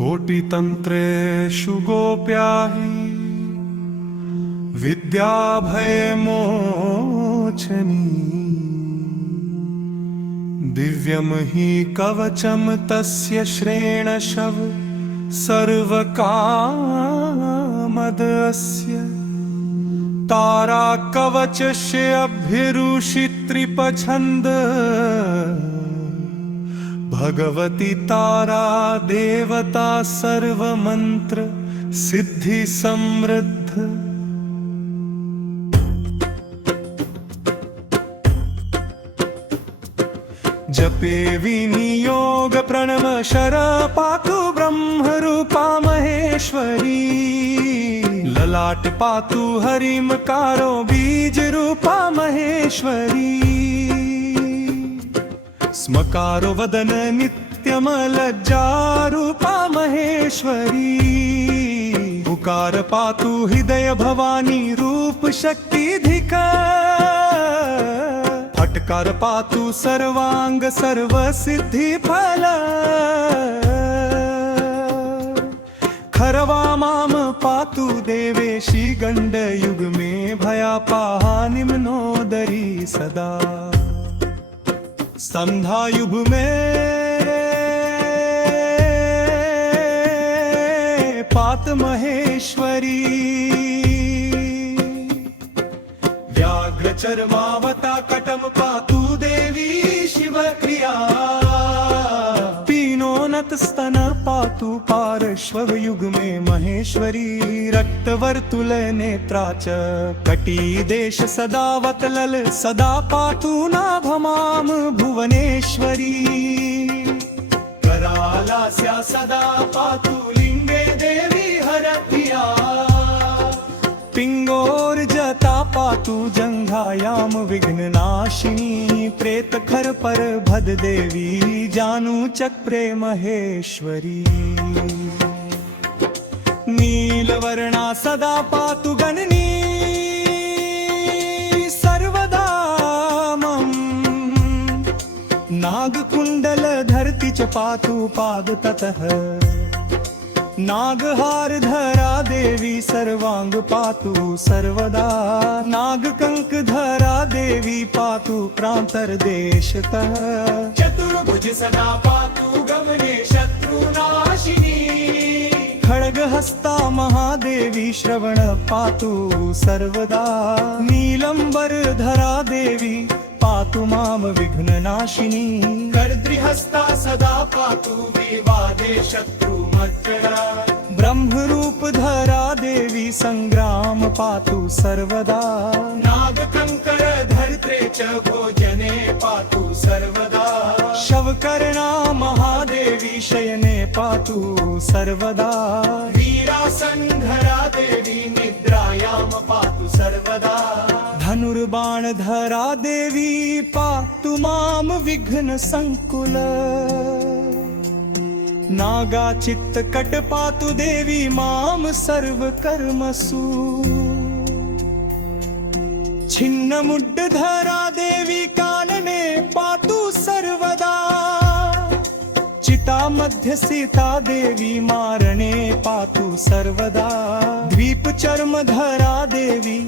कोटितन्त्रेषु गोप्याहि विद्याभयमोचनी दिव्यं हि कवचं तस्य श्रेणशव सर्वकामदस्य तारा कवचस्य अभ्यरुषि त्रिपछन्द भगवती तारा देवता सर्वमंत्र सिद्धि समृद्ध जपे विनियोग प्रणव शर पातु ब्रह्म रूपा महेश्वरी ललाट पातु हरिमकारो बीज रूपा महेश्वरी स्मकारो वदन नित्यमलज्जा रूपा महेश्वरी उकार पातु हृदय भवानी रूप शक्तिधिक फटकार पातु सर्वांग सर्व सिद्धि फल खरवा माम पातु देवेशी गंड युग में भया पाहा निम्नोदरी सदा संध्या युग में पात महेश्वरी व्याघ्र चर्मावता कटम पातु देवी शिव क्रिया पीनोनत स्तन पातु पार्श्व युग में महेश्वरी रक्त वर्तुल नेत्रा च कटी देश सदा वतलल सदा पातु नाभमाम भुवनेश्वरी करालास्या सदा पातु लिंगे देवी हरप्रिया पिंगोर्जता पातु जंघायाम विघ्ननाशिनी प्रेत खर पर भद देवी जानु चक्रे महेश्वरी नीलवर्णा सदा पातु गणनी सर्वदा मम नागकुंडल धरती च पातु पाद ततः नागहार धरा देवी सर्वांग पातु सर्वदा नागकंक धरा देवी पातु प्रांतर्देशतः चतुर्भुज सदा पातु गमने शत्रुनाशिनी खड्गहस्ता महादेवी श्रवण पातु सर्वदा नीलंबर धरा देवी पातु माम विघ्ननाशिनी कर्द्रिहस्ता सदा पातु विवादे शत्रु मज्जरा ब्रह्मरूप धरा देवी संग्राम पातु सर्वदा नागकंकर धर्त्रे च भोजने पातु सर्वदा शवकर्णा महादेवी शयने पातु सर्वदा वीरासंधरा देवी निद्रायाम पातु सर्वदा धनुर्बाण धरा देवी पातु माम विघ्न संकुल नागा चित्त कट पातु देवी माम सर्व कर्मसु छिन्न मुड्ड धरा देवी कानने पातु सर्वदा चिता मध्य सीता देवी मारणे पातु सर्वदा द्वीप चर्म धरा देवी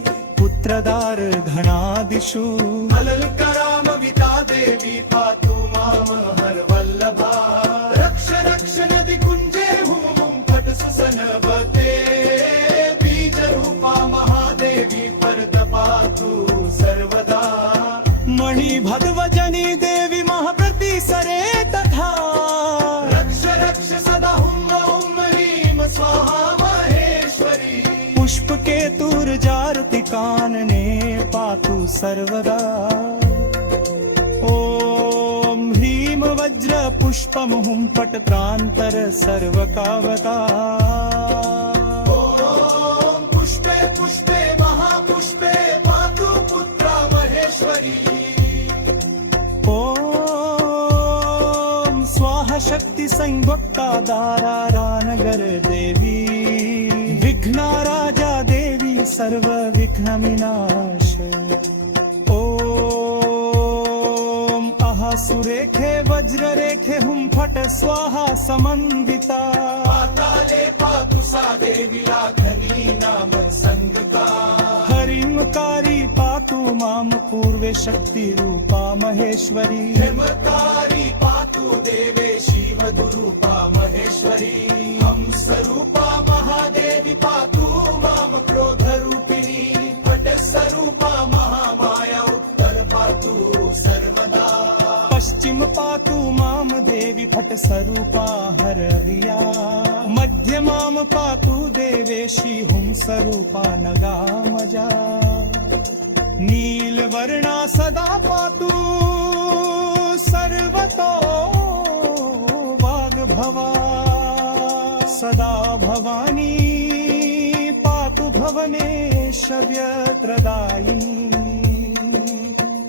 पुत्रदार धनादिषु अलल्करामविता देवी पातु माम हर वल्लभा रक्ष रक्ष नदी कुंजे हूं पट सुसनबते बीज रूपा महादेवी परद पातु सर्वदा मणि भद्वजनी देवी महाप्रति सरे तथा रक्ष रक्ष सदा हुम हुम ह्रीम स्वाहा महेश्वरी पुष्प के तुर्जारति कानने पातु सर्वदा ओम ह्रीम वज्र पुष्पम हुम पट प्रांतर सर्वकावता ओम पुष्पे पुष्पे महापुष्पे पातु पुत्रा महेश्वरी ओम स्वाहा शक्ति संभक्ता दारा नगर देवी विघ्ना राजा देवी सर्व विघ्न विनाश ओम अहा सुरेखे वज्र रेखे हुम फट स्वाहा समन्विता हंसा देवीला घनी नाम संगका हरिमकारी पातु माम पूर्वे शक्ती रूपा महेश्वरी हिमकारी पातु देवे शिवदुरूपा महेश्वरी हंस रूपा महादेवी पातु माम क्रोध रूपिणी फट स्वरूपा महामाया उत्तर पातु सर्वदा पश्चिम पातु माम देवी फट स्वरूपा हररिया मध्य माम पातु देवेशी हुं स्वरूपा नगा मजा नीलवर्णा सदा पातु सर्वतो वाग्भवा सदा भवानी पातु भवनेश व्यत्रदायिनी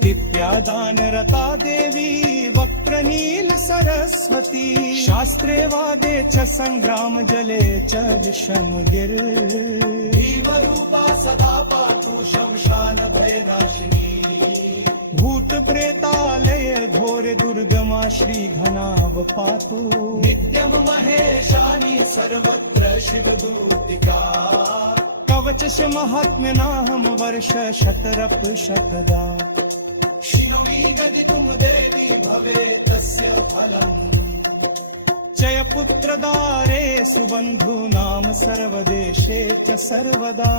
दिव्यादानरता देवी वक्त्रनील सरस्वती शास्त्रे वादे च संग्राम जले च विषम गिर भीमरूपा सदा पातु शमशान भयनाशिनी भूत प्रेतालय घोर दुर्गमा श्री घनाव पातु नित्यम महेशानी सर्वत्र शिवदूतिका कवच महात्म्यनाहं वर्ष शतरप शतदा शिरोमि गदितुं देवी भवे तस्य फलम् जयपुत्रदारे सुबन्धूनां सर्वदेशे च सर्वदा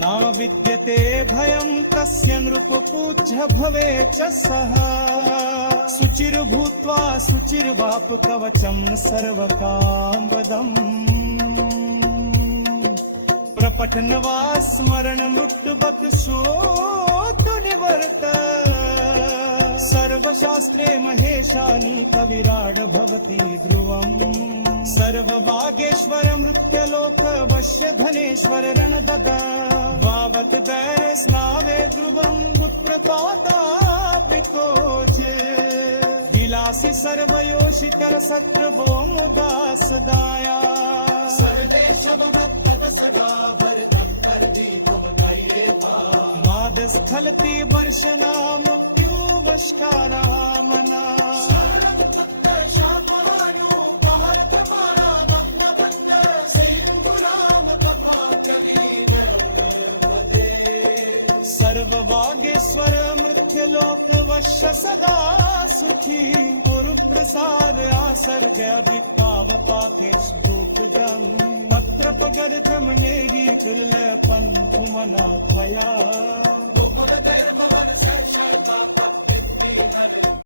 न विद्यते भयं तस्य नृपपूज्य भवे च सः शुचिर्भूत्वा शुचिर्वाप कवचं सर्वकाम्बदम् प्रपठन वा स्मरण मृत्युवत् शोतु निवर्त सर्वशास्त्रे महेशानी कविराड भवति ध्रुवम् सर्वभागेश्वर मृत्यलोक वश्य धनेश्वर रणददा वावत् दैर स्नावे ध्रुवम् पुत्रपादापितोजे विलासि सर्वयोषिकर सत्रवो मुदास दाया स्खलति वर्षनाम प्यूवष्कारः मना सर्ववागेश्वर मृत्युलोक वश्य सदा सुखी गुरु प्रसाद आसर्ग विपाव पाकेश गोपगम पत्र पगर्थ मनेगी कुल पंथ मना भया